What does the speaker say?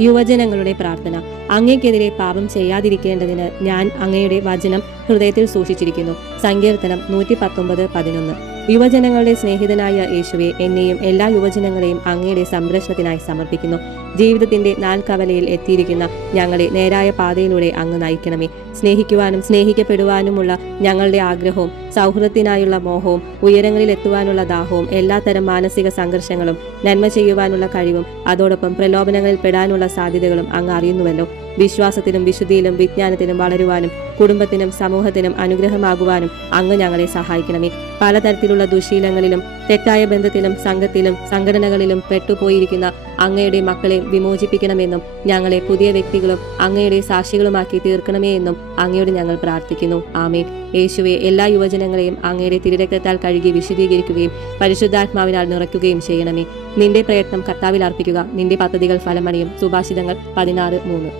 യുവജനങ്ങളുടെ പ്രാർത്ഥന. അങ്ങയ്ക്കെതിരെ പാപം ചെയ്യാതിരിക്കേണ്ടതിന് ഞാൻ അങ്ങയുടെ വചനം ഹൃദയത്തിൽ സൂക്ഷിച്ചിരിക്കുന്നു. സങ്കീർത്തനം നൂറ്റി പത്തൊമ്പത് പതിനൊന്ന്. യുവജനങ്ങളുടെ സ്നേഹിതനായ യേശുവെ എന്നെയും എല്ലാ യുവജനങ്ങളെയും അങ്ങയുടെ സംരക്ഷണത്തിനായി സമർപ്പിക്കുന്നു. ജീവിതത്തിന്റെ നാൽക്കവലയിൽ എത്തിയിരിക്കുന്ന ഞങ്ങളെ നേരായ പാതയിലൂടെ അങ്ങ് നയിക്കണമേ. സ്നേഹിക്കുവാനും സ്നേഹിക്കപ്പെടുവാനുമുള്ള ഞങ്ങളുടെ ആഗ്രഹവും സൗഹൃദത്തിനായുള്ള മോഹവും ഉയരങ്ങളിൽ എത്തുവാനുള്ള ദാഹവും എല്ലാത്തരം മാനസിക സംഘർഷങ്ങളും നന്മ ചെയ്യുവാനുള്ള കഴിവും അതോടൊപ്പം പ്രലോഭനങ്ങളിൽ പെടാനുള്ള സാധ്യതകളും അങ്ങ് അറിയുന്നുവല്ലോ. വിശ്വാസത്തിലും വിശുദ്ധിയിലും വിജ്ഞാനത്തിലും വളരുവാനും കുടുംബത്തിനും സമൂഹത്തിനും അനുഗ്രഹമാകുവാനും അങ്ങ് ഞങ്ങളെ സഹായിക്കണമേ. പലതരത്തിലുള്ള ദുശീലങ്ങളിലും തെറ്റായ ബന്ധത്തിലും സംഘത്തിലും സംഘടനകളിലും പെട്ടുപോയിരിക്കുന്ന അങ്ങയുടെ മക്കളെ വിമോചിപ്പിക്കണമെന്നും ഞങ്ങളെ പുതിയ വ്യക്തികളും അങ്ങയുടെ സാക്ഷികളുമാക്കി തീർക്കണമേ എന്നും അങ്ങയോട് ഞങ്ങൾ പ്രാർത്ഥിക്കുന്നു. ആമേൻ. യേശുവെ എല്ലാ യുവജനങ്ങളെയും അങ്ങയുടെ തിരുരക്തത്താൽ കഴുകി വിശദീകരിക്കുകയും പരിശുദ്ധാത്മാവിനാൽ നിറയ്ക്കുകയും ചെയ്യണമേ. നിന്റെ പ്രയത്നം കർത്താവിൽ അർപ്പിക്കുക. നിന്റെ പദ്ധതികൾ ഫലമണിയും സുഭാഷിതങ്ങൾ പതിനാറ് മൂന്ന്.